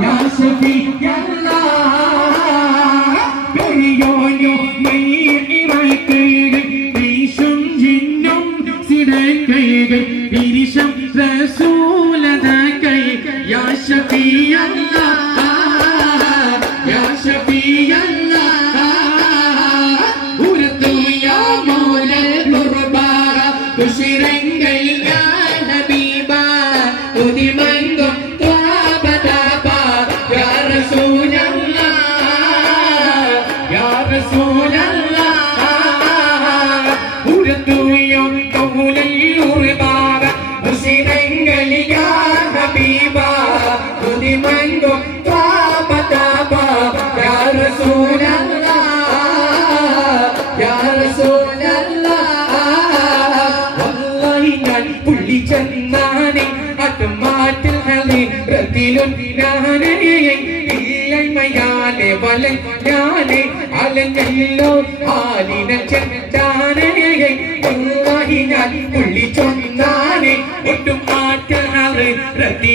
യാ ശഫീഅല്ലാ പെരിയോനോ മൈഇറക്കൈകൾ ഈശും ജിന്നും സിടക്കൈകൾ പിരിശം റസൂലദകൈ യാ ശഫീഅല്ലാ യാ ശഫീഅല്ലാ ഉർദു യാ മൗലൽ ഖുർബാ തുശിരങ്കൈ യാ ഹബീബാ ഉദിമംഗോ ത്വാബദബാ യാ റസൂലല്ലാ യാ റസൂലല്ലാ ഉർദു യാ മൗലൽ ഖുർബാ തുശിരങ്കൈ യാ ഹബീബാ ഉദിമംഗോ ത്വാബദബാ യാ റസൂലല്ലാ യാ റസൂലല്ലാ വല്ലാഹി ഞാൻ പുള്ളി ചെന്നാനെ അതുമാറ്റിൽ ഹലീറത്തിലും ഞാനേ ഇല്ലമയാലെ വലഞ്ഞാനെ അലഞ്ഞല്ലോ ആലിന ചെന്നാനെ വല്ലാഹി ഞാൻ പുള്ളി ചെന്നാനെ ഒട്ടുമാറ്റിൽ ഹലീറത്തി